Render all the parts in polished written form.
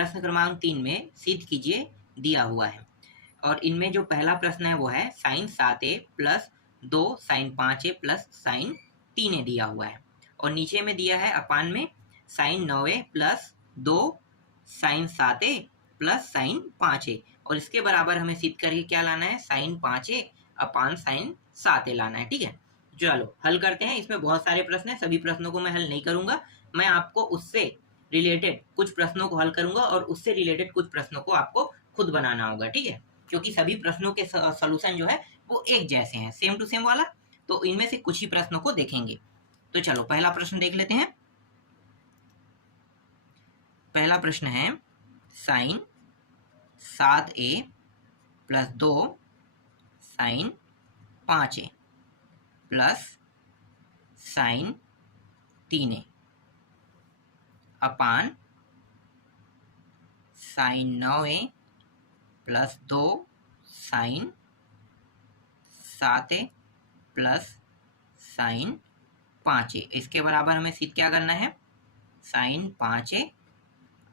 प्रश्न क्रमांक 3 में सिद्ध कीजिए दिया हुआ है। और इनमें जो पहला प्रश्न है वो है sine 7a plus 2 sine 5a plus sine 3a दिया हुआ है। और नीचे में दिया है अपान में sine 9a plus 2 sine 7a plus sine 5a, और इसके बराबर हमें सिद्ध करके क्या लाना है, साइन 5a अपान साइन 7a लाना है। ठीक है, चलो हल करते हैं। इसमें बहुत सारे प्रश्न हैं, सभी प्रश्नों को मैं हल नहीं करूंगा, मैं आपको उससे रिलेटेड कुछ प्रश्नों को हल करूंगा और उससे रिलेटेड कुछ प्रश्नों को आपको खुद बनाना होगा। ठीक है, क्योंकि सभी प्रश्नों के सॉल्यूशन जो है वो एक जैसे हैं, सेम टू सेम वाला, तो इनमें से कुछ ही प्रश्नों को देखेंगे। तो चलो पहला प्रश्न देख लेते हैं। पहला प्रश्न है sine 7a plus 2 sine 5a plus sine 3a upon sine 9a plus 2 sine 7a plus sine 5a। इसके बराबर हमें सिद्ध क्या करना है, साइन 5a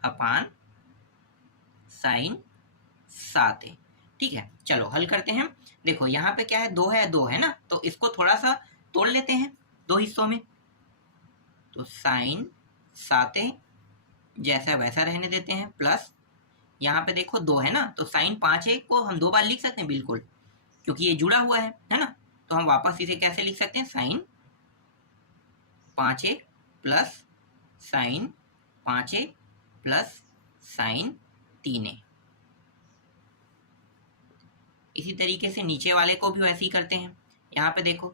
अपान साइन 7a। ठीक है, चलो हल करते हैं। देखो यहाँ पे क्या है, 2 है, 2 है ना, तो इसको थोड़ा सा तोड़ लेते हैं दो हिस्सों में। तो साइन 7a जैसा वैसा रहने देते हैं, प्लस यहाँ पे देखो 2 है ना, तो साइन 5a को हम 2 बार लिख सकते हैं बिल्कुल, क्योंकि ये जुड़ा हुआ है ना। तो हम वापस इसे कैसे लिख सकते हैं, sine 5a plus sine 5a plus sine 3a। इसी तरीके से नीचे वाले को भी वैसे ही करते हैं। यहाँ पे देखो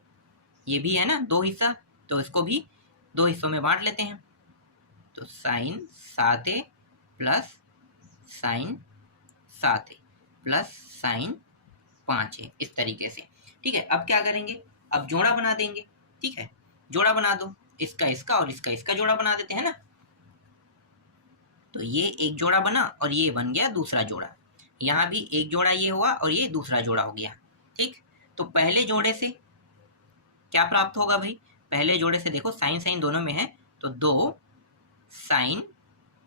ये भी है ना 2 हिस्सा, तो इसको भी 2 हिस्सों में बांट लेते हैं। तो sine 7a plus sine 7a plus sine 5a, इस तरीके से। ठीक है, अब क्या करेंगे, अब जोड़ा बना देंगे। ठीक है, जोड़ा बना दो, इसका इसका और इसका इसका जोड़ा बना देते हैं ना। तो ये एक जोड़ा बना और ये बन गया दूसरा जोड़ा, यहाँ भी एक जोड़ा ये हुआ और ये दूसरा जोड़ा हो गया। ठीक, तो पहले जोड़े से क्या प्राप्त होगा भाई, पहले जोड़े से देखो साइन साइन दोनों में है, तो 2 साइन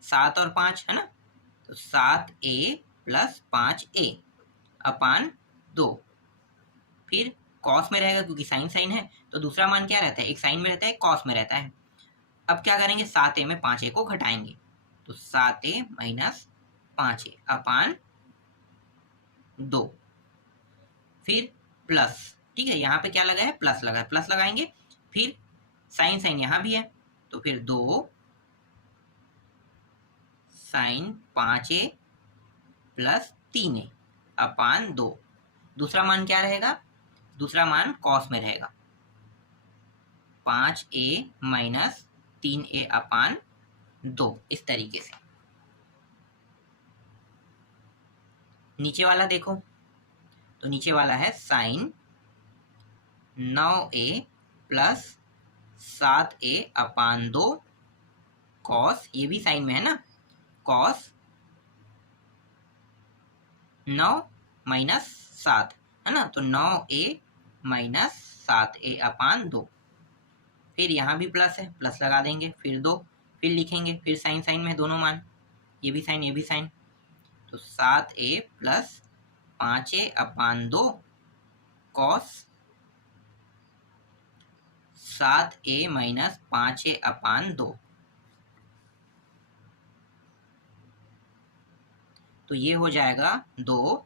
7 और 5 है ना, तो 7a प्लस 5a अपान 2। फिर कॉस में रहेगा क्योंकि साइन साइन है, तो दूसरा मान क्या रहता है, एक साइन में रहता है एक कॉस में रहता है। अब क्या करेंगे, 7a में 5a को घटाएंगे, तो 7a माइनस 5a अपान 2। फिर प्लस, ठीक है, यहाँ पे क्या लगा है, प्लस लगा है, प्लस लगाएंगे। फिर साइन साइन यहाँ भी है, तो फिर 2 साइन 5a प्लस 3a अपान 2। दूसरा मान क्या रहेगा, दूसरा मान कॉस में रहेगा, 5a माइनस 3a अपान 2, इस तरीके से। नीचे वाला देखो, तो नीचे वाला है साइन 9a प्लस 7a अपान 2 कॉस, ये भी साइन में है ना, कॉस 9 माइनस 7 है ना, तो 9a माइनस 7a अपान 2। फिर यहाँ भी प्लस है, प्लस लगा देंगे, फिर 2, फिर लिखेंगे, फिर साइन साइन में है दोनों मान, ये भी साइन ये भी साइन, तो 7a प्लस 5a अपान 2 कॉस 7a माइनस 5a अपान 2। तो ये हो जाएगा 2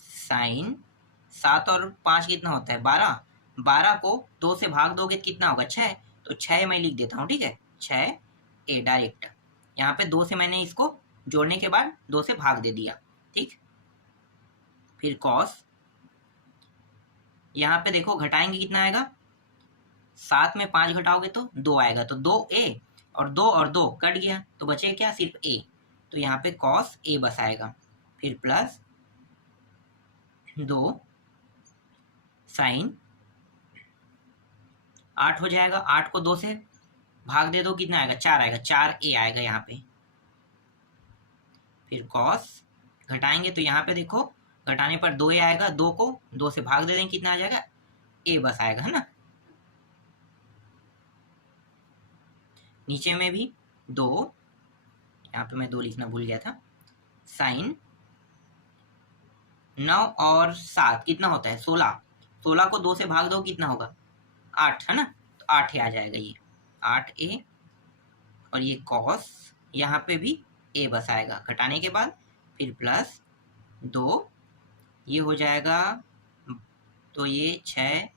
साइन 7 और 5 कितना होता है, 12, 12 को 2 से भाग दोगे तो कितना होगा, 6, तो 6 मैं लिख देता हूँ। ठीक है, 6a डायरेक्ट, यहाँ पे 2 से मैंने इसको जोड़ने के बाद 2 से भाग दे दिया। ठीक, फिर कॉस, यहाँ पे देखो घटाएंगे कितना आएगा, 7 में 5 घटाओगे तो 2 आएगा, तो 2a और 2 कट गया, तो बचे क्या, सिर्फ a, तो यहाँ पे कॉस a बस आएगा। फिर प्लस 2 साइन 8 हो जाएगा, 8 को 2 से भाग दे दो कितना आएगा, 4 आएगा, 4a आएगा यहाँ पे। फिर कॉस घटाएंगे तो यहाँ पे देखो घटाने पर 2a आएगा, 2 को 2 से भाग दे देंगे कितना आ जाएगा, a बस आएगा, है ना। नीचे में भी 2 यहाँ पे मैं 2 लिखना भूल गया था। साइन 9 और 7 कितना होता है 16। 16 को 2 से भाग दो कितना होगा 8 है ना, तो 8 आ जाएगा ये 8a। और ये कॉस यहाँ पे भी a बस आएगा घटाने के बाद, फिर प्लस 2 ये हो जाएगा, तो ये 6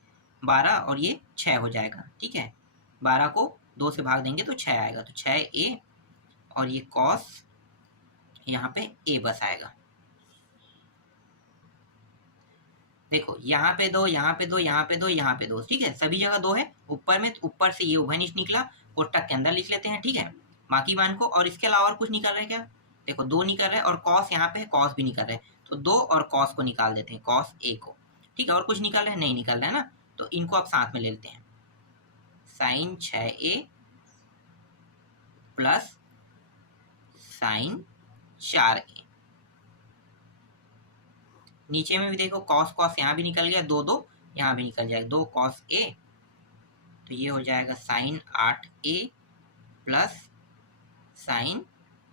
12 और ये 6 हो जाएगा। ठीक है, 12 को 2 से भाग देंगे तो 6 आएगा, तो 6a और ये कॉस यहाँ पे a बस आएगा। देखो यहाँ पे 2, यहाँ पे 2, यहाँ पे 2, यहाँ पे 2, ठीक है, सभी जगह 2 है। ऊपर में ऊपर से ये उभयनिष्ठ निकला, कोष्टक के अंदर लिख लेते हैं। ठीक है, बाकी मान को, और इसके अलावा और कुछ निकल रहा है क्या, देखो 2 निकल रहा है और कॉस यहाँ पे है, कॉस भी निकल रहा है, तो 2 और कॉस को निकाल देते हैं, कॉस a को। ठीक है, और कुछ निकल रहा है नहीं निकल रहा है ना, तो इनको आप साथ में ले लेते हैं। Sine 6a plus sine 4a। नीचे में भी देखो कॉस कॉस यहाँ भी निकल गया, 2 2 यहाँ भी निकल जाएगा, 2 कॉस a, तो ये हो जाएगा sign 8a plus sign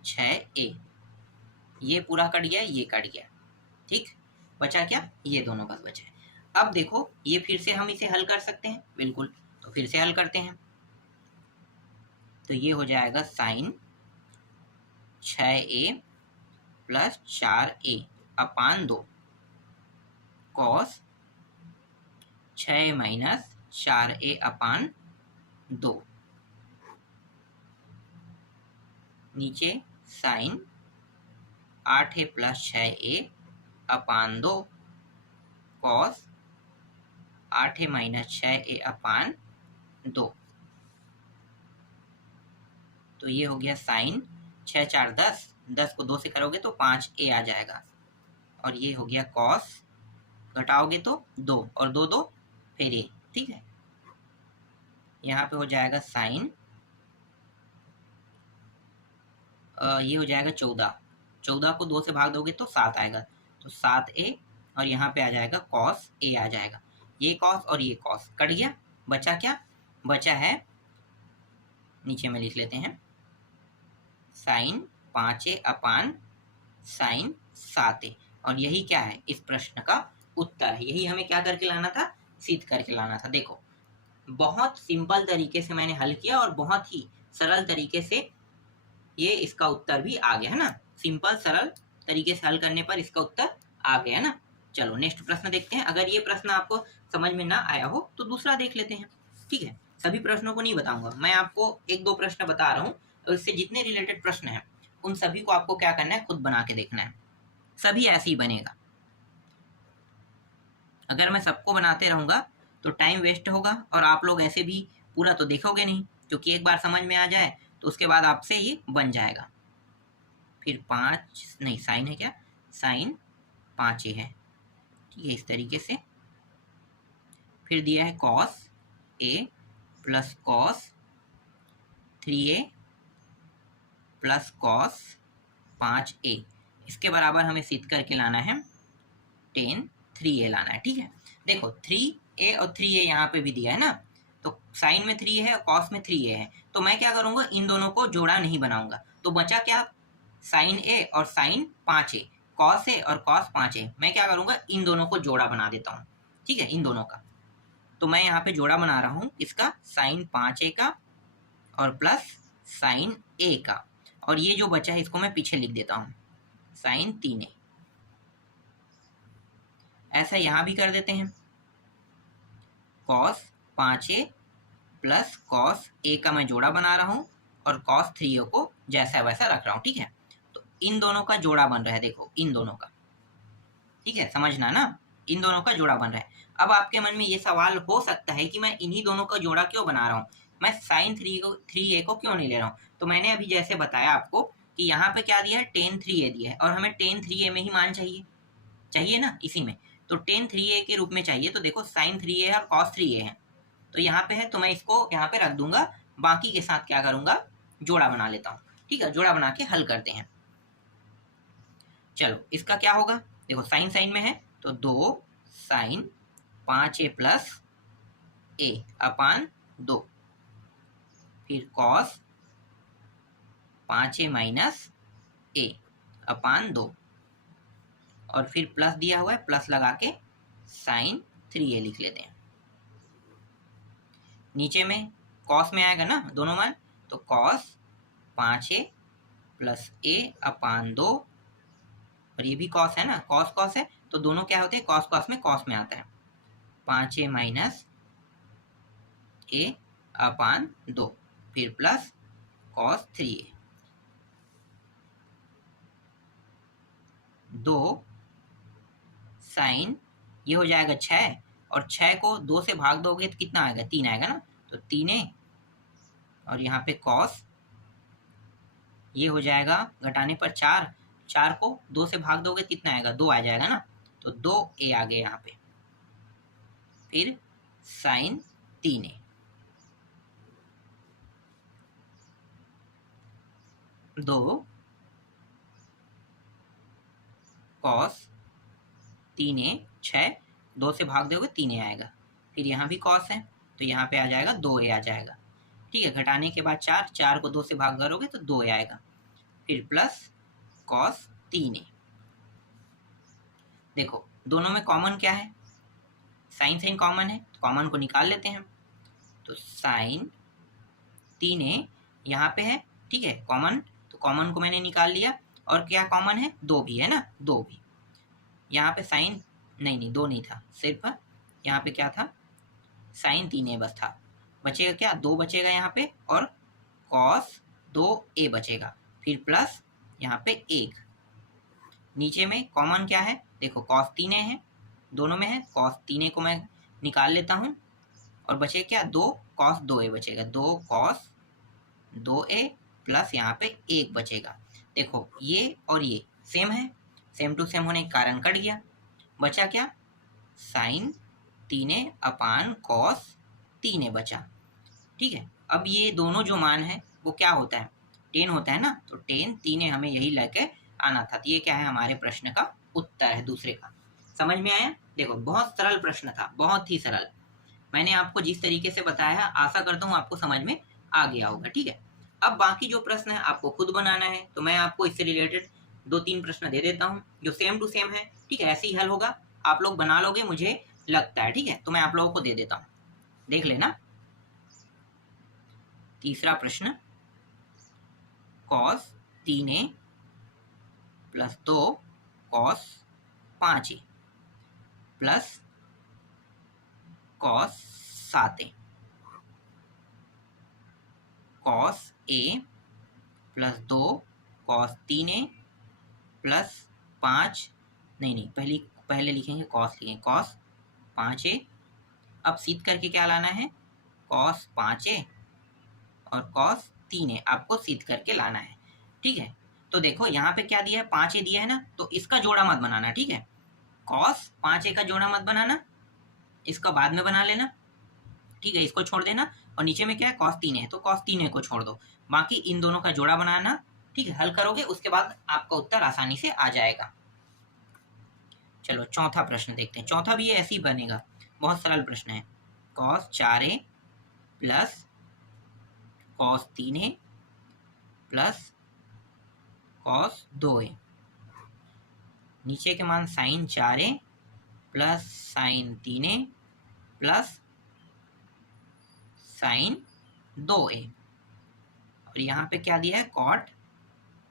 6a। ये पूरा कट गया, ये कट गया। ठीक, बचा क्या, ये दोनों बस बचे। अब देखो ये फिर से हम इसे हल कर सकते हैं, बिल्कुल, तो फिर से हल करते हैं। तो ये हो जाएगा साइन 6a प्लस 4a अपान 2 कॉस 6 माइनस 4a अपान 2, नीचे साइन 8a प्लस 6a अपान 2 कॉस 8a माइनस 6a अपान 2। तो ये हो गया साइन 6 4 10, 10 को 2 से करोगे तो 5a आ जाएगा, और ये हो गया कॉस, घटाओगे तो 2 और 2 2 फिर a। ठीक है, यहाँ पे हो जाएगा साइन, ये हो जाएगा 14, 14 को 2 से भाग दोगे तो 7 आएगा, तो 7a, और यहाँ पे आ जाएगा कॉस a आ जाएगा। ये कॉस और ये कॉस कट गया, बचा क्या, बचा है, नीचे में लिख लेते हैं, साइन 5a अपान साइन 7a। और यही क्या है, इस प्रश्न का उत्तर है। यही हमें क्या करके लाना था, सिद्ध करके लाना था। देखो बहुत सिंपल तरीके से मैंने हल किया और बहुत ही सरल तरीके से ये इसका उत्तर भी आ गया है ना। सिंपल सरल तरीके से हल करने पर इसका उत्तर आ गया ना। चलो नेक्स्ट प्रश्न देखते हैं। अगर ये प्रश्न आपको समझ में ना आया हो तो दूसरा देख लेते हैं। ठीक है, सभी प्रश्नों को नहीं बताऊंगा मैं, आपको 1-2 प्रश्न बता रहा हूँ, और इससे जितने रिलेटेड प्रश्न हैं उन सभी को आपको क्या करना है, खुद बना के देखना है। सभी ऐसे ही बनेगा। अगर मैं सबको बनाते रहूंगा तो टाइम वेस्ट होगा, और आप लोग ऐसे भी पूरा तो देखोगे नहीं, क्योंकि एक बार समझ में आ जाए तो उसके बाद आपसे ये बन जाएगा। फिर 5 नहीं, साइन है क्या, साइन 5a है। ठीक है, इस तरीके से। फिर दिया है cos a plus cos 3a plus cos 5a, इसके बराबर हमें सिद्ध करके लाना है tan 3a लाना है। ठीक है, देखो 3a और 3a यहाँ पे भी दिया है ना, तो साइन में 3 है और कॉस में 3a है, तो मैं क्या करूँगा, इन दोनों को जोड़ा नहीं बनाऊंगा। तो बचा क्या, साइन a और साइन 5a, कॉस a और कॉस 5a। मैं क्या करूँगा, इन दोनों को जोड़ा बना देता हूँ। ठीक है, इन दोनों का, तो मैं यहाँ पे जोड़ा बना रहा हूँ इसका, साइन 5a का और प्लस साइन a का, और ये जो बचा है इसको मैं पीछे लिख देता हूँ, साइन 3a। ऐसा यहाँ भी कर देते हैं, cos 5a plus cos a का मैं जोड़ा बना रहा हूँ, और कॉस 3a को जैसा वैसा रख रहा हूँ। ठीक है, तो इन दोनों का जोड़ा बन रहा है, देखो इन दोनों का। ठीक है, समझना ना, इन दोनों का जोड़ा बन रहा है। अब आपके मन में ये सवाल हो सकता है कि मैं इन्हीं दोनों का जोड़ा क्यों बना रहा हूँ, मैं साइन 3a को क्यों नहीं ले रहा हूँ। तो मैंने अभी जैसे बताया आपको कि यहाँ पे क्या दिया है, tan 3a दिया है, और हमें tan 3a में ही मान चाहिए ना, इसी में। तो tan 3a के रूप में चाहिए, तो देखो साइन 3a है और cos 3a है, तो यहाँ पे है, तो मैं इसको यहाँ पे रख दूंगा, बाकी के साथ क्या करूंगा, जोड़ा बना लेता हूँ। ठीक है, जोड़ा बना के हल करते हैं। चलो इसका क्या होगा, देखो साइन साइन में है, तो 2 साइन 5a प्लस a अपान 2, फिर कॉस 5a माइनस ए अपान 2 और फिर प्लस दिया हुआ है, प्लस लगा के साइन 3a लिख लेते हैं। नीचे में कॉस में आएगा ना दोनों मान, तो कॉस 5a प्लस a अपान 2 और ये भी कॉस है ना, कॉस कॉस है तो दोनों क्या होते हैं, कॉस कॉस में आता है 5a माइनस a अपान 2 फिर प्लस कॉस 3a। 2 साइन ये हो जाएगा 6 और 6 को 2 से भाग दोगे तो कितना आएगा, 3 आएगा ना, तो 3a और यहाँ पे कॉस ये हो जाएगा घटाने पर 4, 4 को 2 से भाग दोगे तो कितना आएगा, 2 आ जाएगा ना, तो 2a आ गया यहाँ पे, फिर साइन 3a। 2 कॉस 3a 6 2 से भाग दोगे 3a आएगा, फिर यहाँ भी कॉस है तो यहाँ पे आ जाएगा 2a आ जाएगा, ठीक है। घटाने के बाद 4, 4 को 2 से भाग करोगे तो 2a आएगा, फिर प्लस कॉस 3a। देखो दोनों में कॉमन क्या है, साइन कॉमन है तो कॉमन को निकाल लेते हैं, तो साइन 3a यहाँ पे है, ठीक है कॉमन, तो कॉमन को मैंने निकाल लिया और क्या कॉमन है, 2 भी है ना, 2 भी यहाँ पे साइन नहीं 2 नहीं था, सिर्फ यहाँ पे क्या था साइन 3a बस था, बचेगा क्या 2 बचेगा यहाँ पे और कॉस 2a बचेगा, फिर प्लस यहाँ पे 1। नीचे में कॉमन क्या है, देखो कॉस 3a है, दोनों में है, कॉस 3a को मैं निकाल लेता हूँ और बचे क्या 2 कॉस 2a बचेगा, 2 कॉस 2a प्लस यहाँ पे 1 बचेगा। देखो ये और ये सेम है, सेम टू सेम होने के कारण कट गया, बचा क्या साइन 3a अपान कॉस 3a बचा, ठीक है। अब ये दोनों जो मान है वो क्या होता है, 10 होता है ना, तो 10 3a हमें यही लेके आना था, तो ये क्या है हमारे प्रश्न का उत्तर है दूसरे का। समझ में आया, देखो बहुत सरल प्रश्न था, बहुत ही सरल, मैंने आपको जिस तरीके से बताया है आशा करता हूँ आपको समझ में आ गया होगा, ठीक है। अब बाकी जो प्रश्न है आपको खुद बनाना है, तो मैं आपको इससे रिलेटेड 2-3 प्रश्न दे देता हूँ जो सेम टू सेम है, ठीक है, ऐसे ही हल होगा, आप लोग बना लोगे मुझे लगता है, ठीक है। तो मैं आप लोगों को दे देता हूँ, देख लेना। तीसरा प्रश्न, cos 3a plus 2 cos 5a plus cos 7a, cos a plus 2 cos 3a plus 5 नहीं पहले लिखेंगे कॉस, लिखेंगे कॉस 5a, अब सीध करके क्या लाना है कॉस 5a और कॉस 3a आपको सीध करके लाना है, ठीक है। तो देखो यहाँ पे क्या दिया है 5a दिया है ना, तो इसका जोड़ा मत बनाना, ठीक है, कॉस 5a का जोड़ा मत बनाना, इसका बाद में बना लेना, ठीक है, इसको छोड़ देना और नीचे में क्या है कॉस 3a है तो कॉस 3a को छोड़ दो, बाकी इन दोनों का जोड़ा बनाना, ठीक है, हल करोगे उसके बाद आपका उत्तर आसानी से आ जाएगा। चलो चौथा प्रश्न देखते हैं, चौथा भी ये ऐसे ही बनेगा, बहुत सरल प्रश्न है, cos 4a plus cos 3a plus cos 2a, नीचे के मान sine 4a plus sine 3a plus sine 2a और यहाँ पे क्या दिया है कॉट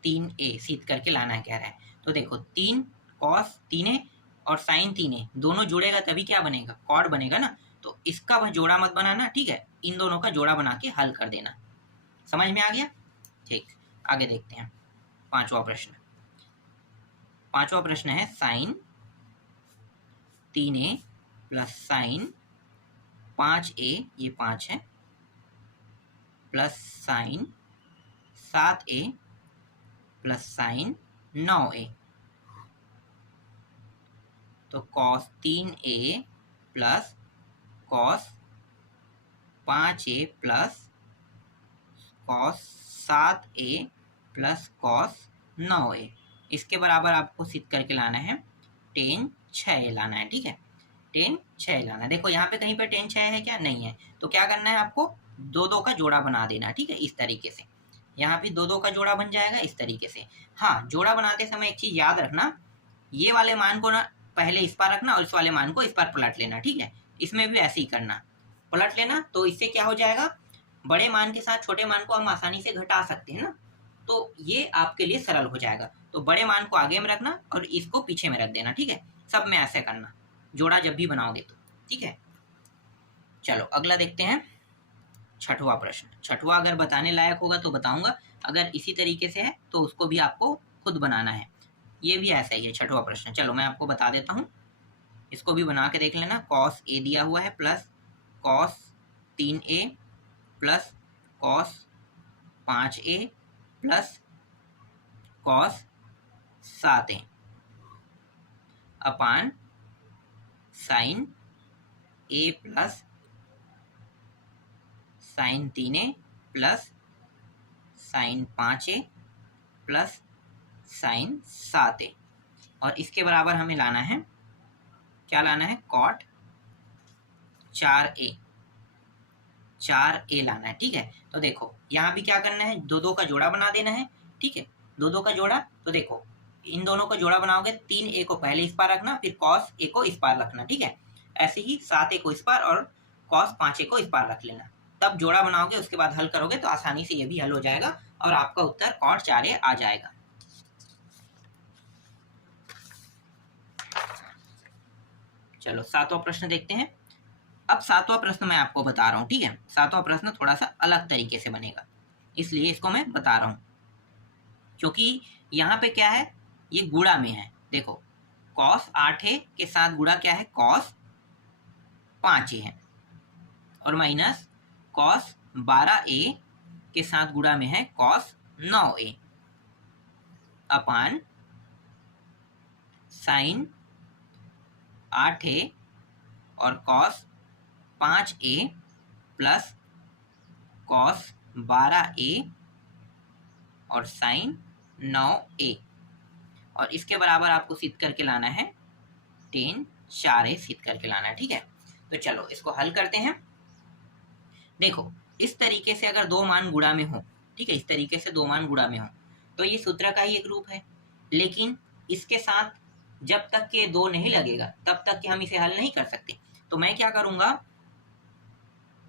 3a, सीध करके लाना है कह रहा है, तो देखो 3 कॉस 3a और साइन 3a दोनों जुड़ेगा तभी क्या बनेगा कॉट बनेगा ना, तो इसका वह जोड़ा मत बनाना, ठीक है, इन दोनों का जोड़ा बना के हल कर देना। समझ में आ गया, ठीक, आगे देखते हैं। पांचवा प्रश्न है sine 3a plus sine 5a, ये 5 है, plus sine 7a plus sign 9a, तो cos 3a plus cos 5a plus cos 7a plus cos 9a, इसके बराबर आपको सिद्ध करके लाना है tan 6a लाना है, ठीक है, tan 6 लाना है। देखो यहाँ पे कहीं पे tan 6 है क्या, नहीं है, तो क्या करना है आपको 2 का जोड़ा बना देना, ठीक है, इस तरीके से यहाँ भी दो दो का जोड़ा बन जाएगा इस तरीके से। हाँ, जोड़ा बनाते समय एक चीज याद रखना, ये वाले मान को ना पहले इस पार रखना और इस वाले मान को इस पार पलट लेना, ठीक है। इसमें भी ऐसे ही करना, पलट लेना। तो इससे क्या हो जाएगा, बड़े मान के साथ छोटे मान को हम आसानी से घटा सकते हैं ना, तो ये आपके लिए सरल हो जाएगा। तो बड़े मान को आगे में रखना और इसको पीछे में रख देना, ठीक है। सब में ऐसे करना जोड़ा जब भी बनाओगे तो, ठीक है। चलो अगला देखते हैं, छठवां प्रश्न। छठवां अगर बताने लायक होगा तो बताऊंगा, अगर इसी तरीके से है तो उसको भी आपको खुद बनाना है। ये भी ऐसा ही है छठवां प्रश्न। चलो मैं आपको बता देता हूँ, इसको भी बना के देख लेना। कॉस ए दिया हुआ है plus cos 3a plus cos 5a plus cos 7a upon sine a plus sine 3a plus sine 5a plus sine 7a, और इसके बराबर हमें लाना है, क्या लाना है, कॉट 4a लाना है, ठीक है। तो देखो यहाँ भी क्या करना है, दो दो का जोड़ा बना देना है, ठीक है। दो दो का जोड़ा, तो देखो इन दोनों का जोड़ा बनाओगे, 3a को पहले इस पार रखना, फिर कॉस a को इस पार रखना, ठीक है। ऐसे ही 7a को इस पार और कॉस 5a को इस पार रख लेना, तब जोड़ा बनाओगे, उसके बाद हल करोगे तो आसानी से ये भी हल हो जाएगा और आपका उत्तर कॉट 4a आ जाएगा। चलो सातवां प्रश्न देखते हैं। अब सातवां प्रश्न मैं आपको बता रहा हूँ, ठीक है। सातवां प्रश्न थोड़ा सा अलग तरीके से बनेगा, इसलिए इसको मैं बता रहा हूँ, क्योंकि यहाँ पे क्या है, ये गुणा में है। देखो कॉस 8a के साथ गुणा क्या है, कॉस 5a है, और माइनस कॉस 12a के साथ गुणा में है कॉस 9a अपान साइन 8a और cos 5a plus cos 12a और साइन 9a, और इसके बराबर आपको सिद्ध करके लाना है tan 4a सिद्ध करके लाना है, ठीक है। तो चलो इसको हल करते हैं। देखो इस तरीके से अगर दो मान गुणा में हो, ठीक है, इस तरीके से दो मान गुणा में हो तो ये सूत्र का ही एक रूप है, लेकिन इसके साथ जब तक के दो नहीं लगेगा तब तक कि हम इसे हल नहीं कर सकते। तो मैं क्या करूंगा,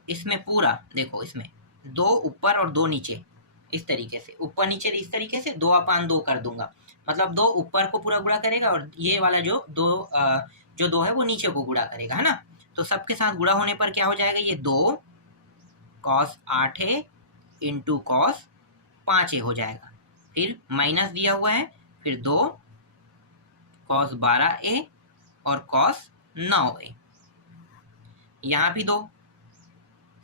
इसमें पूरा देखो, इसमें दो ऊपर और दो नीचे, इस तरीके से ऊपर नीचे इस तरीके से 2/2 कर दूंगा, मतलब दो ऊपर को पूरा गुणा करेगा और ये वाला जो दो है वो नीचे को गुणा करेगा, है ना। तो सबके साथ गुणा होने पर क्या हो जाएगा, ये 2 cos 8a into cos 5a हो जाएगा, फिर माइनस दिया हुआ है, फिर 2 कॉस 12a और कॉस 9a, यहाँ भी 2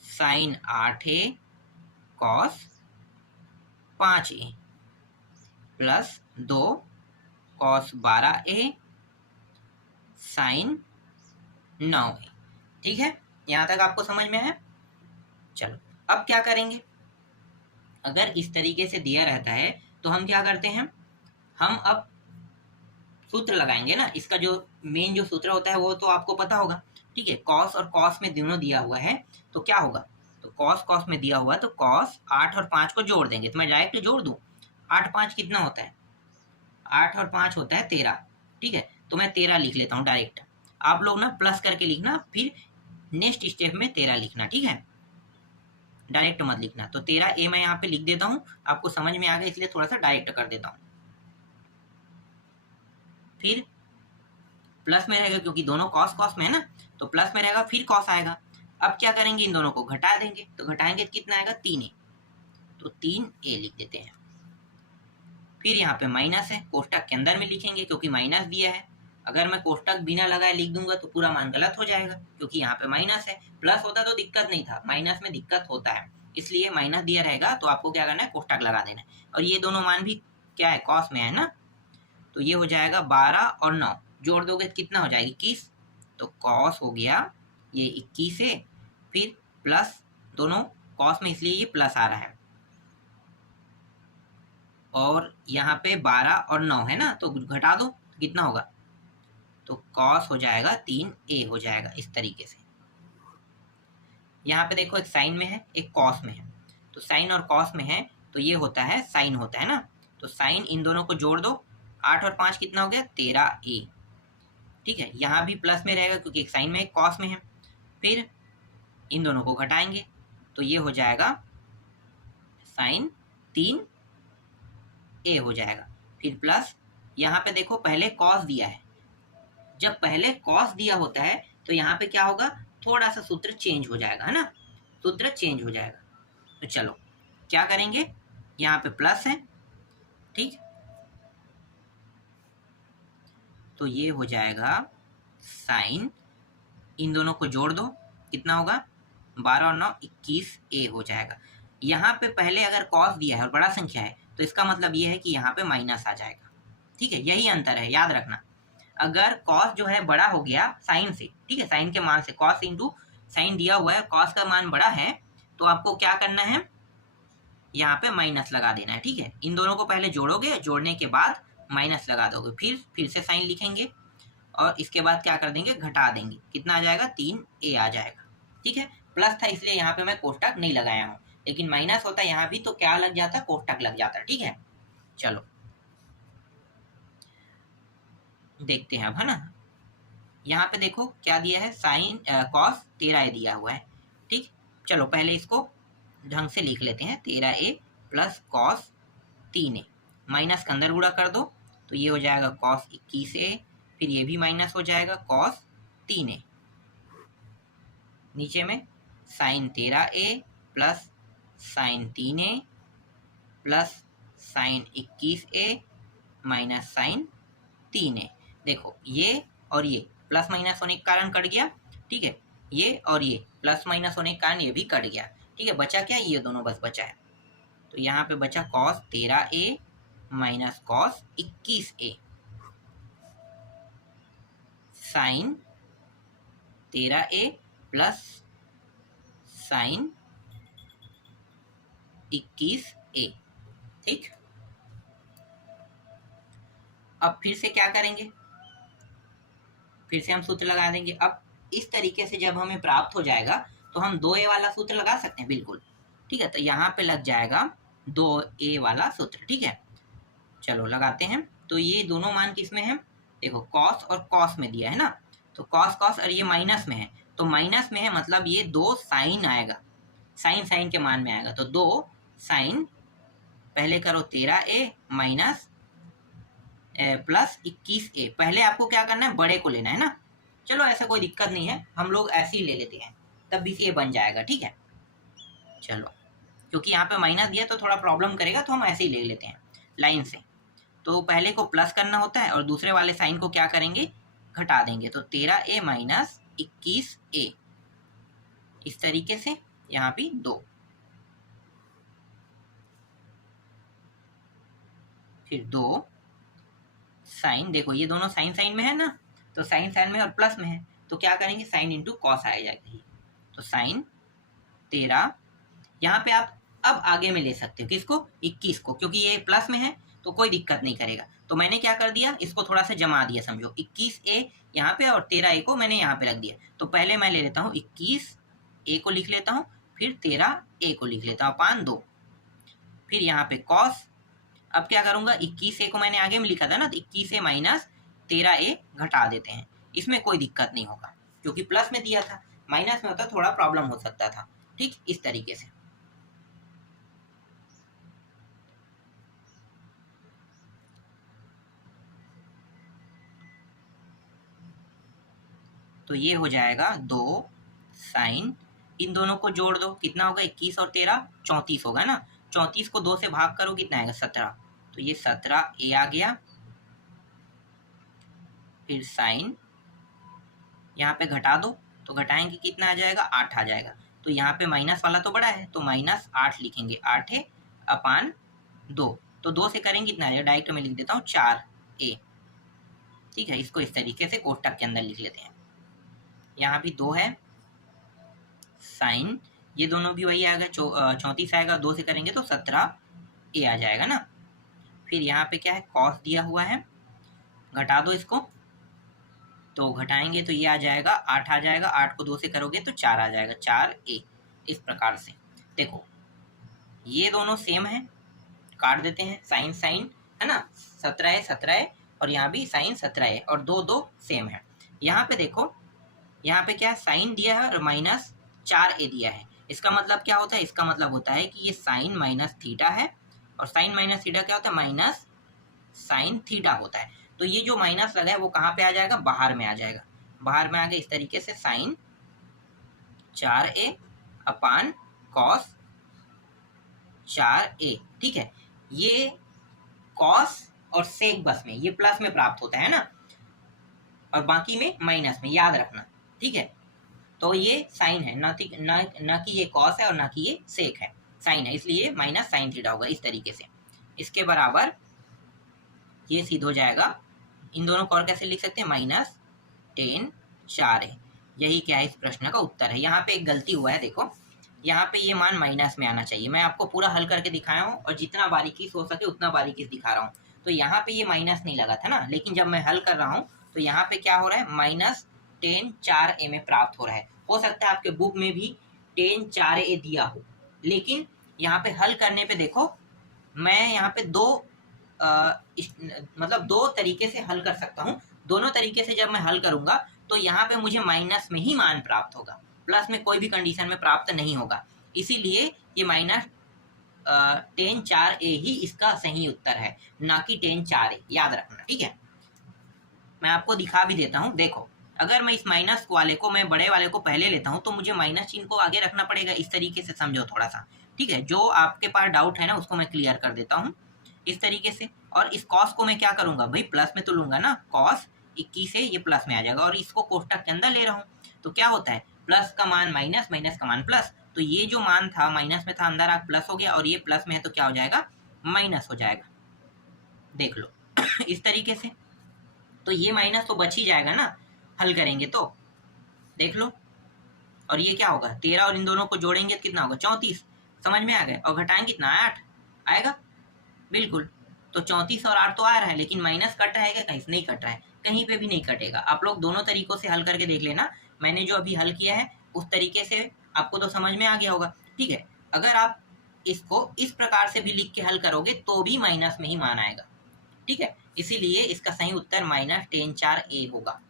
sine 8a cos 5a plus 2 cos 12a sine 9a, ठीक है। यहाँ तक आपको समझ में है। चलो अब क्या करेंगे, अगर इस तरीके से दिया रहता है तो हम क्या करते हैं, हम अब सूत्र लगाएंगे ना। इसका जो मेन जो सूत्र होता है वो तो आपको पता होगा, ठीक है। कॉस और कॉस में दोनों दिया हुआ है तो क्या होगा, तो कॉस कॉस में दिया हुआ है तो कॉस 8 और 5 को जोड़ देंगे, तो मैं डायरेक्ट जोड़ दूं। 8 5 कितना होता है, 8 और 5 होता है 13, ठीक है। तो मैं 13 लिख लेता हूँ डायरेक्ट, आप लोग ना प्लस करके लिखना, फिर नेक्स्ट स्टेप में 13 लिखना, ठीक है, डायरेक्ट मत लिखना। तो 13a मैं यहाँ पे लिख देता हूँ, आपको समझ में आ गया इसलिए थोड़ा सा डायरेक्ट कर देता हूँ। फिर प्लस में रहेगा क्योंकि दोनों कॉस कॉस में है ना, तो प्लस में रहेगा, फिर कॉस आएगा। अब क्या करेंगे, इन दोनों को घटा देंगे, तो घटाएंगे तो कितना आएगा, 3a, तो 3a लिख देते हैं। फिर यहाँ पे माइनस है, कोष्टक के अंदर में लिखेंगे क्योंकि माइनस दिया है। अगर मैं कोष्टक बिना लगाए लिख दूंगा तो पूरा मान गलत हो जाएगा, क्योंकि यहाँ पे माइनस है। प्लस होता तो दिक्कत नहीं था, माइनस में दिक्कत होता है, इसलिए माइनस दिया रहेगा तो आपको क्या करना है, कोष्टक लगा देना है। और ये दोनों मान भी क्या है, कॉस में है ना, तो ये हो जाएगा 12 और 9 जोड़ दोगे तो कितना हो जाएगा, 21, तो कॉस हो गया ये 21 है, फिर प्लस दोनों कॉस में इसलिए ये प्लस आ रहा है, और यहाँ पे 12 और 9 है ना, तो घटा दो कितना होगा, तो कॉस हो जाएगा 3a हो जाएगा इस तरीके से। यहाँ पे देखो एक साइन में है एक कॉस में है, तो साइन और कॉस में है तो ये होता है साइन होता है ना, तो साइन इन दोनों को जोड़ दो, 8 और 5 कितना हो गया 13a। ठीक है, यहाँ भी प्लस में रहेगा क्योंकि एक साइन में एक कॉस में है। फिर इन दोनों को घटाएंगे तो ये हो जाएगा साइन 3a हो जाएगा। फिर प्लस यहाँ पे देखो पहले कॉस दिया है, जब पहले कॉस दिया होता है तो यहाँ पे क्या होगा, थोड़ा सा सूत्र चेंज हो जाएगा, है ना, सूत्र चेंज हो जाएगा। तो चलो क्या करेंगे, यहाँ पे प्लस है, ठीक, तो ये हो जाएगा साइन, इन दोनों को जोड़ दो, कितना होगा 12 और 9 21a हो जाएगा। यहाँ पे पहले अगर कॉस दिया है और बड़ा संख्या है तो इसका मतलब ये है कि यहाँ पे माइनस आ जाएगा। ठीक है, यही अंतर है, याद रखना। अगर कॉस जो है बड़ा हो गया साइन से, ठीक है, साइन के मान से, कॉस इंटू साइन दिया हुआ है, कॉस का मान बड़ा है तो आपको क्या करना है, यहाँ पे माइनस लगा देना है। ठीक है, इन दोनों को पहले जोड़ोगे, जोड़ने के बाद माइनस लगा दोगे, फिर से साइन लिखेंगे और इसके बाद क्या कर देंगे, घटा देंगे, कितना आ जाएगा 3a आ जाएगा। ठीक है, प्लस था इसलिए यहाँ पे मैं कोष्टक नहीं लगाया हूँ, लेकिन माइनस होता है यहाँ भी तो क्या लग जाता, कोष्टक लग जाता। ठीक है, चलो देखते हैं अब, है ना। यहाँ पे देखो क्या दिया है, साइन कॉस 13a दिया हुआ है। ठीक, चलो पहले इसको ढंग से लिख लेते हैं, 13a plus cos 3a, minus का अंदर गुणा कर दो तो ये हो जाएगा कॉस 21a, फिर ये भी माइनस हो जाएगा कॉस 3a, नीचे में sine 13a plus sine 3a plus sine 21a minus sine 3a। देखो ये और ये प्लस माइनस होने के कारण कट गया। ठीक है, ये और ये प्लस माइनस होने के कारण ये भी कट गया। ठीक है, बचा क्या, ये दोनों बस बचा है, तो यहाँ पे बचा cos 13a minus cos 21a, sine 13a plus sine 21a। ठीक, अब फिर से क्या करेंगे, फिर से हम सूत्र लगा देंगे। अब इस तरीके से जब हमें प्राप्त हो जाएगा तो हम 2a वाला सूत्र लगा सकते हैं, बिल्कुल। ठीक है, तो यहाँ पे लग जाएगा 2a वाला सूत्र। ठीक है, चलो लगाते हैं। तो ये दोनों मान किस में है, देखो कॉस और कॉस में दिया है ना, तो कॉस कॉस और ये माइनस में है, तो माइनस में है मतलब ये 2 साइन आएगा, साइन साइन के मान में आएगा, तो 2 साइन, पहले करो 13a माइनस प्लस 21a। पहले आपको क्या करना है, बड़े को लेना है ना, चलो ऐसा कोई दिक्कत नहीं है, हम लोग ऐसे ही ले लेते हैं, तब भी ये बन जाएगा। ठीक है, चलो क्योंकि यहाँ पे माइनस दिया तो थोड़ा प्रॉब्लम करेगा, तो हम ऐसे ही ले लेते हैं लाइन से। तो पहले को प्लस करना होता है और दूसरे वाले साइन को क्या करेंगे, घटा देंगे, तो 13a माइनस 21a, इस तरीके से यहाँ भी 2, फिर 2 साइन, देखो ये दोनों साइन साइन में है ना, तो साइन साइन में और प्लस में है, तो क्या करेंगे, साइन इंटू कॉस आ जाएगा, तो साइन 13, यहाँ पे आप अब आगे में ले सकते हो किसको, 21 को, क्योंकि ये प्लस में है तो कोई दिक्कत नहीं करेगा। तो मैंने क्या कर दिया, इसको थोड़ा सा जमा दिया, समझो 21a यहाँ पे और 13a को मैंने यहाँ पे रख दिया। तो पहले मैं ले लेता हूँ 21a को लिख लेता हूँ, फिर 13a को लिख लेता हूँ, अपान 2, फिर यहाँ पे कॉस। अब क्या करूंगा, 21a को मैंने आगे में लिखा था ना, तो 21a माइनस 13a घटा देते हैं, इसमें कोई दिक्कत नहीं होगा क्योंकि प्लस में दिया था, माइनस में होता थोड़ा प्रॉब्लम हो सकता था। ठीक, इस तरीके से। तो ये हो जाएगा 2 साइन, इन दोनों को जोड़ दो, कितना होगा 21 और 13 34 होगा ना, 34 को 2 से भाग करो कितना आएगा 17, तो ये 17a आ गया। फिर साइन यहाँ पे घटा दो, तो घटाएंगे कितना आ जाएगा 8 आ जाएगा, तो यहाँ पे माइनस वाला तो बड़ा है तो माइनस 8 लिखेंगे, 8 है अपान 2, तो 2 से करेंगे कितना आ जाएगा, डायरेक्ट में लिख देता हूँ 4a। ठीक है, इसको इस तरीके से कोष्टक के अंदर लिख लेते हैं। यहाँ भी 2 है, साइन ये दोनों भी वही आएगा, 34 आएगा, 2 से करेंगे तो 17a आ जाएगा ना। फिर यहाँ पे क्या है, कॉस दिया हुआ है, घटा दो इसको, तो घटाएंगे तो ये आ जाएगा 8 आ जाएगा, 8 को 2 से करोगे तो 4 आ जाएगा, 4a। इस प्रकार से देखो ये दोनों सेम है, काट देते हैं, साइन साइन है ना, 17 है 17 है, और यहाँ भी साइन 17 है, और दो दो सेम है। यहाँ पे देखो, यहाँ पे क्या साइन दिया है और माइनस 4a दिया है। इसका मतलब क्या होता है, इसका मतलब होता है कि ये साइन माइनस थीटा है, और साइन माइनस थीटा क्या होता है, माइनस साइन थीटा होता है। तो ये जो माइनस लगा है वो कहाँ पे आ जाएगा, बाहर में आ जाएगा। बाहर में आ गया, इस तरीके से साइन 4a अपान कॉस 4a, ठीक है। ये कॉस और सेक बस में ये प्लस में प्राप्त होता है ना, और बाकी में माइनस में, याद रखना, ठीक है। तो ये साइन है, ना कि ये कॉस है और ना कि ये सेक है, साइन है, इसलिए माइनस साइन थीटा होगा इस तरीके से। इसके बराबर ये सिद्ध हो जाएगा। इन दोनों को और कैसे लिख सकते हैं, माइनस टेन 4a। यही क्या है, इस प्रश्न का उत्तर है। यहाँ पे एक गलती हुआ है, देखो यहाँ पे ये मान माइनस में आना चाहिए। मैं आपको पूरा हल करके दिखाया हूँ और जितना बारीकी से हो सके उतना बारीकी से दिखा रहा हूँ। तो यहाँ पे ये माइनस नहीं लगा था ना, लेकिन जब मैं हल कर रहा हूँ तो यहाँ पे क्या हो रहा है, माइनस टेन 4a में प्राप्त हो रहा है। हो सकता है आपके बुक में भी टेन 4a दिया हो, लेकिन यहाँ पे हल करने पे देखो, मैं यहाँ पे मतलब दो तरीके से हल कर सकता हूँ। दोनों तरीके से जब मैं हल करूंगा तो यहाँ पे मुझे माइनस में ही मान प्राप्त होगा, प्लस में कोई भी कंडीशन में प्राप्त नहीं होगा। इसीलिए ये माइनस टेन 4a ही इसका सही उत्तर है, ना कि टेन 4a, याद रखना, ठीक है। मैं आपको दिखा भी देता हूँ, देखो अगर मैं इस माइनस वाले को, मैं बड़े वाले को पहले लेता हूँ तो मुझे माइनस चिन्ह को आगे रखना पड़ेगा। इस तरीके से समझो थोड़ा सा, ठीक है। जो आपके पास डाउट है ना उसको मैं क्लियर कर देता हूँ इस तरीके से। और इस कॉस को मैं क्या करूंगा भाई, प्लस में तो लूंगा ना, कॉस 21 से ये प्लस में आ जाएगा, और इसको कोष्टक के अंदर ले रहा हूँ तो क्या होता है, प्लस का मान माइनस, माइनस का मान प्लस। तो ये जो मान था माइनस में था, अंदर आ प्लस हो गया, और ये प्लस में है तो क्या हो जाएगा, माइनस हो जाएगा। देख लो इस तरीके से। तो ये माइनस तो बच ही जाएगा ना हल करेंगे तो, देख लो। और ये क्या होगा, 13 और इन दोनों को जोड़ेंगे तो कितना होगा, 34। समझ में आ गया। और घटाएंगे कितना, 8 आएगा, बिल्कुल। तो 34 और 8 तो आ रहा है, लेकिन माइनस कट रहा है क्या, कहीं से नहीं कट रहा है, कहीं पे भी नहीं कटेगा। आप लोग दोनों तरीकों से हल करके देख लेना। मैंने जो अभी हल किया है उस तरीके से आपको तो समझ में आ गया होगा, ठीक है। अगर आप इसको इस प्रकार से भी लिख के हल करोगे तो भी माइनस में ही मान आएगा, ठीक है। इसीलिए इसका सही उत्तर माइनस टेन 4a होगा।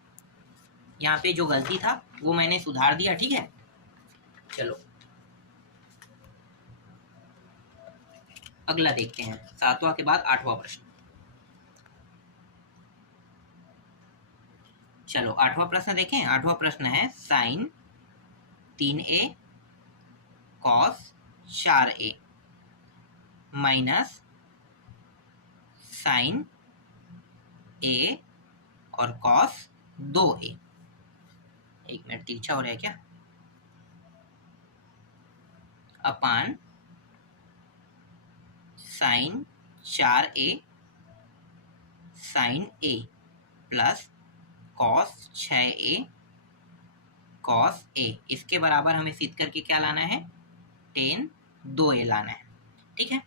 यहाँ पे जो गलती था वो मैंने सुधार दिया, ठीक है। चलो अगला देखते हैं, 7वां के बाद 8वां प्रश्न। चलो 8वां प्रश्न देखें। 8वां प्रश्न है sine 3a cos 4a minus sine a और कॉस 2a। एक मिनट, तिरछा हो रहा है क्या, upon sine 4a sine a plus cos 6a cos a। इसके बराबर हमें सिद्ध करके क्या लाना है, टेन 2a लाना है, ठीक है।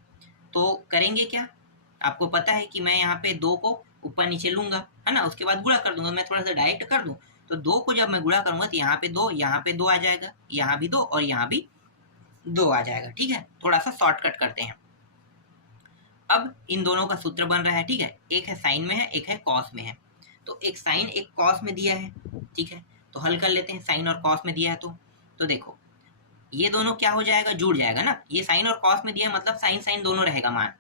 तो करेंगे क्या, आपको पता है कि मैं यहाँ पे 2 को ऊपर नीचे लूंगा, है ना, उसके बाद गुणा कर दूंगा। मैं थोड़ा सा डायरेक्ट कर दूं तो 2 को जब मैं गुणा करूंगा तो यहाँ पे 2, यहाँ पे 2 आ जाएगा, यहाँ भी 2 और यहाँ भी 2 आ जाएगा, ठीक है। थोड़ा सा शॉर्टकट करते हैं। अब इन दोनों का सूत्र बन रहा है, ठीक है। एक है साइन में है, एक है कॉस में है। तो एक साइन एक कॉस में दिया है, ठीक है। तो हल कर लेते हैं, साइन और कॉस में दिया है तो देखो ये दोनों क्या हो जाएगा, जुड़ जाएगा ना। ये साइन और कॉस में दिया है मतलब साइन साइन दोनों रहेगा मान।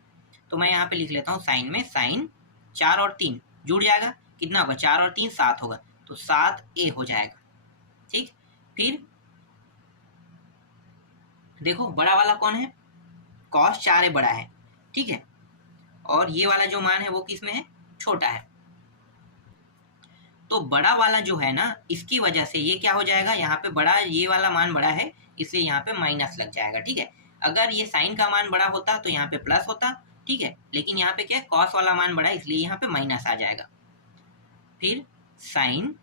तो मैं यहाँ पे लिख लेता हूँ साइन में, साइन 4 और 3 जुड़ जाएगा, कितना होगा, 4 और 3 7 होगा, तो 7a हो जाएगा, ठीक। फिर देखो बड़ा वाला कौन है, कॉस 4a बड़ा है, ठीक है। और ये वाला जो मान है वो किस में है, छोटा है। तो बड़ा वाला जो है ना, इसकी वजह से ये क्या हो जाएगा, यहाँ पे बड़ा, ये वाला मान बड़ा है इसलिए यहाँ पे माइनस लग जाएगा, ठीक है। अगर ये साइन का मान बड़ा होता तो यहाँ पे प्लस होता, ठीक है। लेकिन यहाँ पे क्या है, कॉस वाला मान बड़ा है इसलिए यहाँ पे माइनस आ जाएगा। फिर साइन,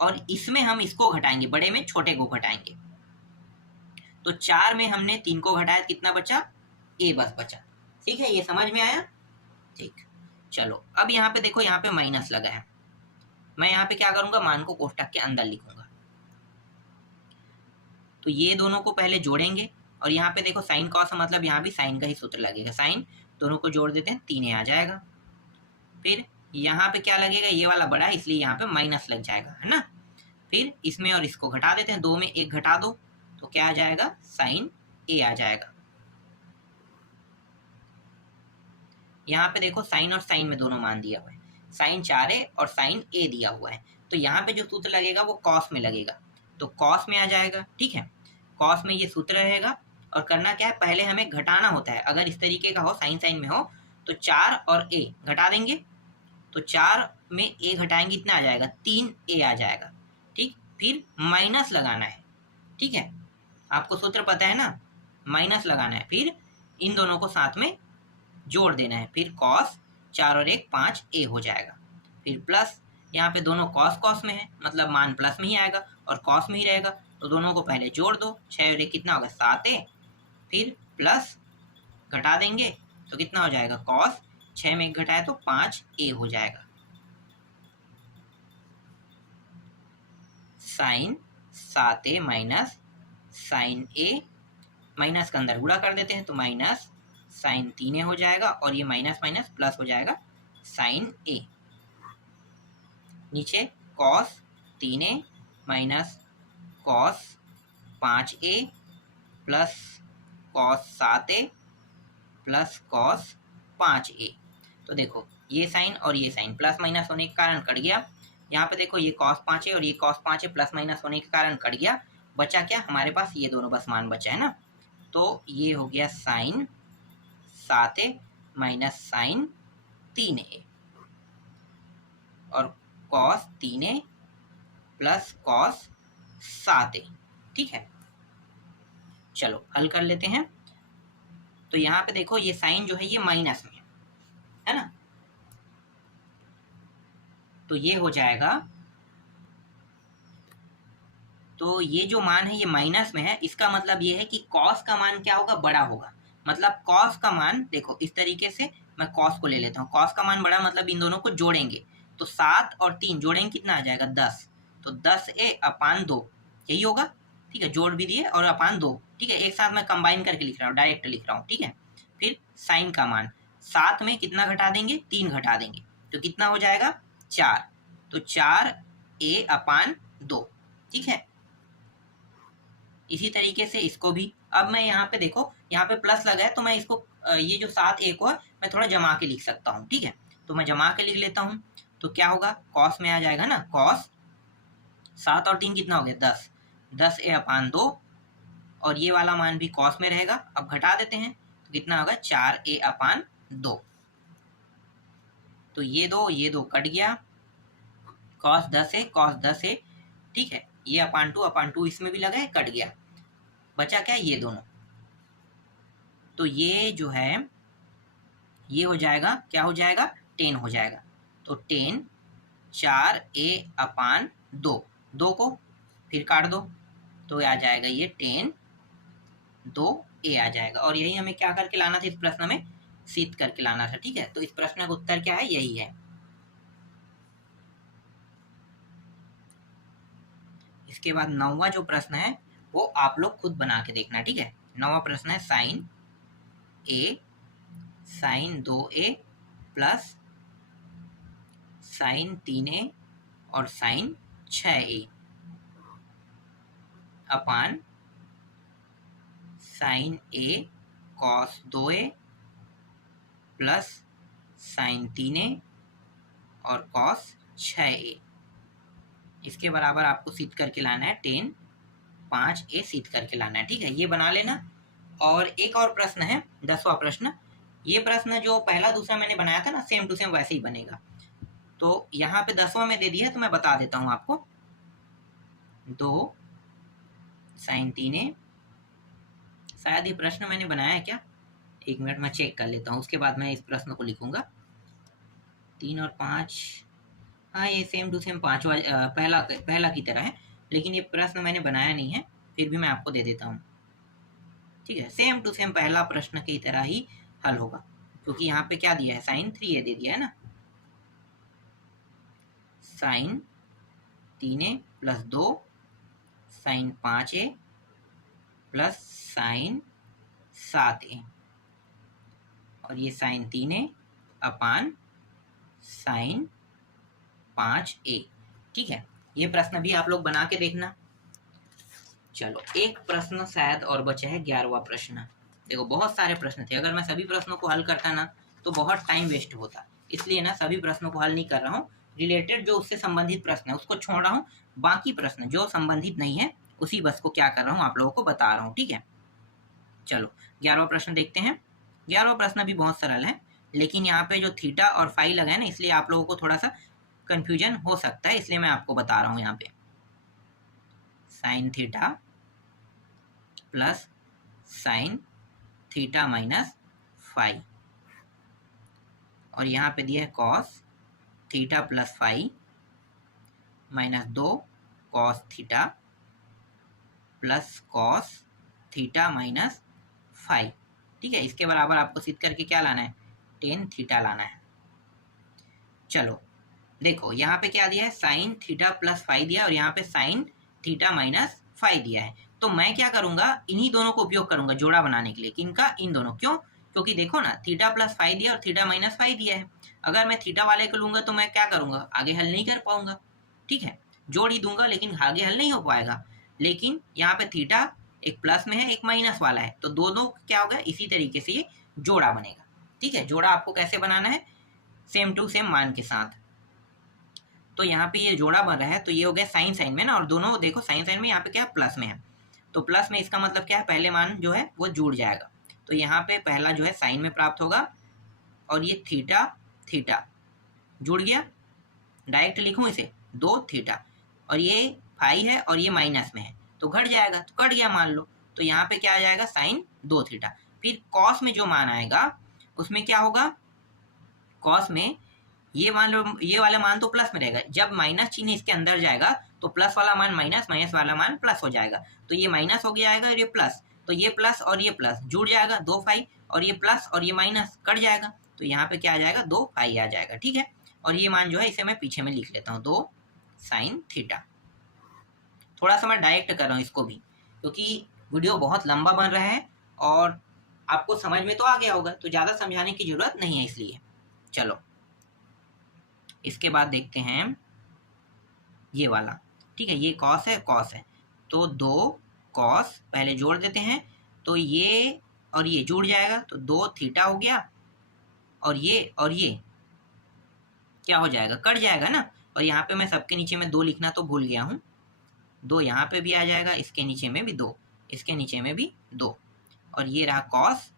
और इसमें हम इसको घटाएंगे, बड़े में छोटे को घटाएंगे। तो 4 में हमने 3 को घटाया, कितना बचा, a बस बचा, ठीक है। ये समझ में आया, ठीक। चलो अब यहाँ पे देखो, यहाँ पे माइनस लगा है। मैं यहाँ पे क्या करूंगा, मान को कोष्टक के अंदर लिखूंगा। तो ये दोनों को पहले जोड़ेंगे, और यहाँ पे देखो साइन कॉस मतलब यहाँ भी साइन का ही सूत्र लगेगा, साइन दोनों को जोड़ देते हैं, 3a आ जाएगा। फिर यहाँ पे क्या लगेगा, ये वाला बड़ा है इसलिए यहाँ पे माइनस लग जाएगा, है ना। फिर इसमें और इसको घटा देते हैं, 2 में 1 घटा दो तो क्या आ जाएगा, साइन a आ जाएगा। यहाँ पे देखो साइन और साइन में दोनों मान दिया हुआ है, साइन 4a और साइन a दिया हुआ है, तो यहाँ पे जो सूत्र लगेगा वो कॉस में लगेगा, तो कॉस में आ जाएगा। ठीक है, कॉस में ये सूत्र रहेगा। और करना क्या है, पहले हमें घटाना होता है। अगर इस तरीके का हो, साइन साइन में हो, तो 4 और a घटा देंगे, तो 4 में a घटाएंगे, इतना आ जाएगा, 3a आ जाएगा। ठीक, फिर माइनस लगाना है। ठीक है, आपको सूत्र पता है ना, माइनस लगाना है, फिर इन दोनों को साथ में जोड़ देना है, फिर कॉस 4 और 1 5a हो जाएगा। फिर प्लस, यहाँ पे दोनों कॉस कॉस में है, मतलब मान प्लस में ही आएगा और कॉस में ही रहेगा, तो दोनों को पहले जोड़ दो, 6 और 1 कितना होगा, 7a, फिर प्लस घटा देंगे तो कितना हो जाएगा, कॉस 6 में 1 घटाए तो 5a हो जाएगा। Sine 7a minus sine a, minus का अंदर गुणा कर देते हैं तो माइनस साइन 3a हो जाएगा, और ये माइनस माइनस प्लस हो जाएगा, साइन a। नीचे cos 3a minus cos 5a plus cos 7a plus cos 5a। तो देखो ये साइन और ये साइन प्लस माइनस होने के कारण कट गया। यहाँ पे देखो ये कॉस 5a और ये कॉस 5a प्लस माइनस होने के कारण कट गया। बचा क्या हमारे पास, ये दोनों बस मान बचा है ना। तो ये हो गया sign 7a minus sine 3a और cos 3a plus cos 7a। ठीक है, चलो हल कर लेते हैं। तो यहाँ पे देखो ये साइन जो है ये माइनस में है ना, तो ये हो जाएगा, तो ये जो मान है ये माइनस में है, इसका मतलब ये है कि कॉस का मान क्या होगा, बड़ा होगा। मतलब कॉस का मान देखो इस तरीके से, मैं कॉस को ले लेता हूँ, कॉस का मान बड़ा मतलब इन दोनों को जोड़ेंगे तो 7 और 3 जोड़ेंगे कितना आ जाएगा, 10, तो 10a अपान 2 यही होगा। ठीक है, जोड़ भी दिए और अपान 2। ठीक है, एक साथ मैं कंबाइन करके लिख रहा हूँ, डायरेक्ट लिख रहा हूँ। ठीक है, फिर साइन का मान 7 में कितना घटा देंगे, 3 घटा देंगे तो कितना हो जाएगा, 4, तो 4a अपान 2। ठीक है, इसी तरीके से इसको भी, अब मैं यहाँ पे देखो यहाँ पे प्लस लगा है तो मैं इसको ये जो 7a को है मैं थोड़ा जमा के लिख सकता हूँ। ठीक है, तो मैं जमा के लिख लेता हूँ, तो क्या होगा, कॉस में आ जाएगा ना, कॉस 7 और 3 कितना हो गया, 10, 10a अपान 2, और ये वाला मान भी कॉस में रहेगा। अब घटा देते हैं तो कितना होगा, 4a अपान 2, तो ये दो कट गया, कॉस 10a। ठीक है, ये अपान 2 इसमें भी लगा है, कट गया, बचा क्या, ये दोनों। तो ये जो है ये हो जाएगा, क्या हो जाएगा, 10 हो जाएगा। तो 10 4a अपान 2, 2 को फिर काट दो तो आ जाएगा ये 10 2a आ जाएगा। और यही हमें क्या करके लाना था, इस प्रश्न में सिद्ध करके लाना था। ठीक है, तो इस प्रश्न का उत्तर क्या है, यही है। इसके बाद 9वां जो प्रश्न है वो आप लोग खुद बना के देखना। ठीक है, 9वां प्रश्न है sine a sine 2a plus sine 3a और sine 6a upon sine a cos 2a plus sine 3a और कॉस 6a। इसके बराबर आपको सिद्ध करके लाना है 10 5a सिद्ध करके लाना है। ठीक है, ये बना लेना। और एक और प्रश्न है 10वां प्रश्न। ये प्रश्न जो पहला दूसरा मैंने बनाया था ना, सेम टू सेम वैसे ही बनेगा। तो यहाँ पे 10वां में दे दिया है तो मैं बता देता हूँ आपको, 2 साइन 3a, शायद ये प्रश्न मैंने बनाया है क्या, 1 मिनट मैं चेक कर लेता हूँ, उसके बाद मैं इस प्रश्न को लिखूंगा। 3 और 5, हाँ ये सेम टू सेम पांचवा पहला की तरह है, लेकिन ये प्रश्न मैंने बनाया नहीं है, फिर भी मैं आपको दे देता हूँ। ठीक है, सेम टू सेम पहला प्रश्न की तरह ही हल होगा, क्योंकि यहाँ पे क्या दिया है, साइन 3a दे दिया है ना, sine 3a plus 2 sine 5a plus sine 7a और ये sign 3a upon sign 5a। ठीक है, ये प्रश्न भी आप लोग बना के देखना। चलो एक प्रश्न शायद और बचा है, 11वां प्रश्न। देखो बहुत सारे प्रश्न थे, अगर मैं सभी प्रश्नों को हल करता ना तो बहुत टाइम वेस्ट होता, इसलिए ना सभी प्रश्नों को हल नहीं कर रहा हूँ। रिलेटेड जो उससे संबंधित प्रश्न है उसको छोड़ रहा हूँ, बाकी प्रश्न जो संबंधित नहीं है उसी बस को क्या कर रहा हूँ आप लोगों को बता रहा हूँ। ठीक है, चलो 11वां प्रश्न देखते हैं। 11वां प्रश्न भी बहुत सरल है, लेकिन यहाँ पे जो थीटा और फाई लगा है ना, इसलिए आप लोगों को थोड़ा सा कंफ्यूजन हो सकता है, इसलिए मैं आपको बता रहा हूँ। यहाँ पे sine theta plus sine theta minus phi, और यहाँ पे दिया है cos theta plus phi minus 2 cos theta plus cos theta minus phi. ठीक है, इसके बराबर आपको सिद्ध करके क्या लाना है, टेन थीटा लाना है। चलो देखो यहाँ पे क्या दिया है, साइन थीटा प्लस फाई दिया और यहाँ पे साइन थीटा माइनस फाई दिया है। तो मैं क्या करूंगा, इन्हीं दोनों को उपयोग करूंगा जोड़ा बनाने के लिए। किनका, इन दोनों। क्यों, क्योंकि देखो ना थीटा प्लस फाई दिया और थीटा माइनस फाई दिया है। अगर मैं थीटा वाले को लूंगा तो मैं क्या करूंगा, आगे हल नहीं कर पाऊंगा। ठीक है, जोड़ ही दूंगा लेकिन आगे हल नहीं हो पाएगा। लेकिन यहाँ पे थीटा एक प्लस में है एक माइनस वाला है, तो दोनों क्या होगा, इसी तरीके से ये जोड़ा बनेगा। ठीक है, जोड़ा आपको कैसे बनाना है, सेम टू सेम मान के साथ। तो यहाँ पे ये जोड़ा बन रहा है, तो ये हो गया साइन साइन में ना, और दोनों देखो साइन साइन में यहाँ पे क्या प्लस में है, तो प्लस में इसका मतलब क्या है, पहले मान जो है वो जुड़ जाएगा। तो यहाँ पे पहला जो है साइन में प्राप्त होगा, और ये थीटा थीटा जुड़ गया, डायरेक्ट लिखूं इसे 2 थीटा, और ये फाई है और ये माइनस में है तो घट जाएगा, तो कट गया मान लो। तो यहाँ पे क्या आ जाएगा, साइन 2 थीटा। फिर कॉस में जो मान आएगा उसमें क्या होगा, कॉस में ये मान लो, ये वाला मान तो प्लस में रहेगा, जब माइनस चिन्ह इसके अंदर जाएगा तो प्लस वाला मान माइनस, माइनस वाला मान प्लस हो जाएगा। तो ये माइनस हो गया आएगा और ये प्लस, तो ये प्लस और ये प्लस जुड़ जाएगा 2 फाई, और ये प्लस और ये माइनस कट जाएगा, तो यहाँ पे क्या आ जाएगा, 2 फाई आ जाएगा। ठीक है, और ये मान जो है इसे मैं पीछे में लिख लेता हूँ, 2 साइन थीटा। थोड़ा सा मैं डायरेक्ट कर रहा हूँ इसको भी, क्योंकि वीडियो बहुत लंबा बन रहा है और आपको समझ में तो आ गया होगा, तो ज़्यादा समझाने की जरूरत नहीं है इसलिए। चलो इसके बाद देखते हैं ये वाला। ठीक है, ये कॉस है, कॉस है, तो 2 कॉस पहले जोड़ देते हैं, तो ये और ये जुड़ जाएगा, तो 2 थीटा हो गया, और ये क्या हो जाएगा, कट जाएगा ना। और यहाँ पे मैं सबके नीचे में 2 लिखना तो भूल गया हूँ, 2 यहाँ पे भी आ जाएगा, इसके नीचे में भी 2, इसके नीचे में भी 2, और ये रहा कॉस,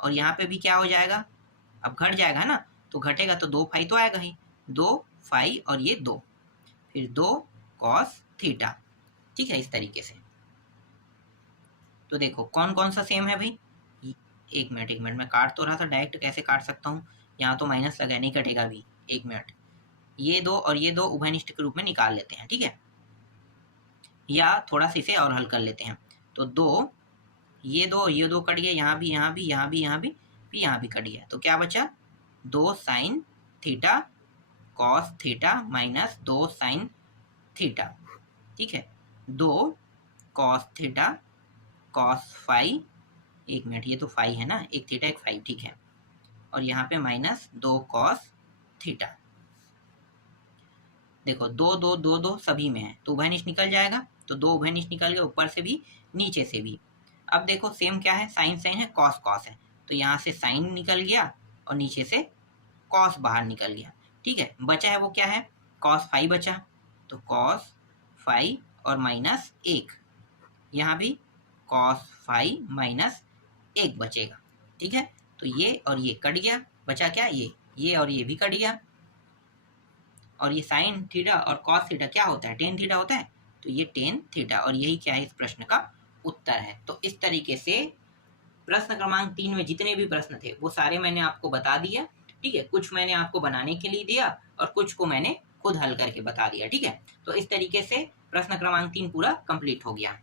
और यहाँ पे भी क्या हो जाएगा, अब घट जाएगा ना, तो घटेगा तो 2 फाई तो आएगा ही, 2 फाई और ये 2, फिर 2 कॉस थीटा। ठीक है, इस तरीके से। तो देखो कौन कौन सा सेम है भाई, एक मिनट मैं काट तो रहा था, डायरेक्ट कैसे काट सकता हूँ, यहाँ तो माइनस लगा नहीं कटेगा अभी, एक मिनट। ये 2 और ये 2 उभयनिष्ठ के रूप में निकाल लेते हैं। ठीक है, या थोड़ा सा इसे और हल कर लेते हैं, तो 2 ये 2 कट गया, यहाँ भी यहाँ भी यहाँ भी यहाँ भी फिर यहाँ भी कट गया, तो क्या बचा, 2 sine theta cos theta minus 2 sine theta. ठीक है, 2 कॉस थीटा कॉस फाई, एक मिनट ये तो फाई है ना, एक थीटा एक फाई। ठीक है, और यहाँ पे माइनस 2 कॉस थीटा। देखो 2 2 2 2 सभी में है, तो उभयनिष्ठ निकल जाएगा, तो 2 उभयनिष्ठ निकल गए, ऊपर से भी नीचे से भी। अब देखो सेम क्या है, साइन साइन है, कॉस कॉस है, तो यहाँ से साइन निकल गया और नीचे से कॉस बाहर निकल गया। ठीक है, बचा है वो क्या है, कॉस फाई बचा, तो कॉस फाई और माइनस 1, यहाँ भी कॉस फाई माइनस 1 बचेगा। ठीक है, तो ये और ये कट गया, बचा क्या, ये और ये भी कट गया, और ये साइन थीटा और कॉस थीटा क्या होता है, टेन थीटा होता है, तो ये टेन थीटा, और यही क्या है इस प्रश्न का उत्तर है। तो इस तरीके से प्रश्न क्रमांक 3 में जितने भी प्रश्न थे वो सारे मैंने आपको बता दिया। ठीक है, कुछ मैंने आपको बनाने के लिए दिया और कुछ को मैंने खुद हल करके बता दिया। ठीक है, तो इस तरीके से प्रश्न क्रमांक 3 पूरा कंप्लीट हो गया।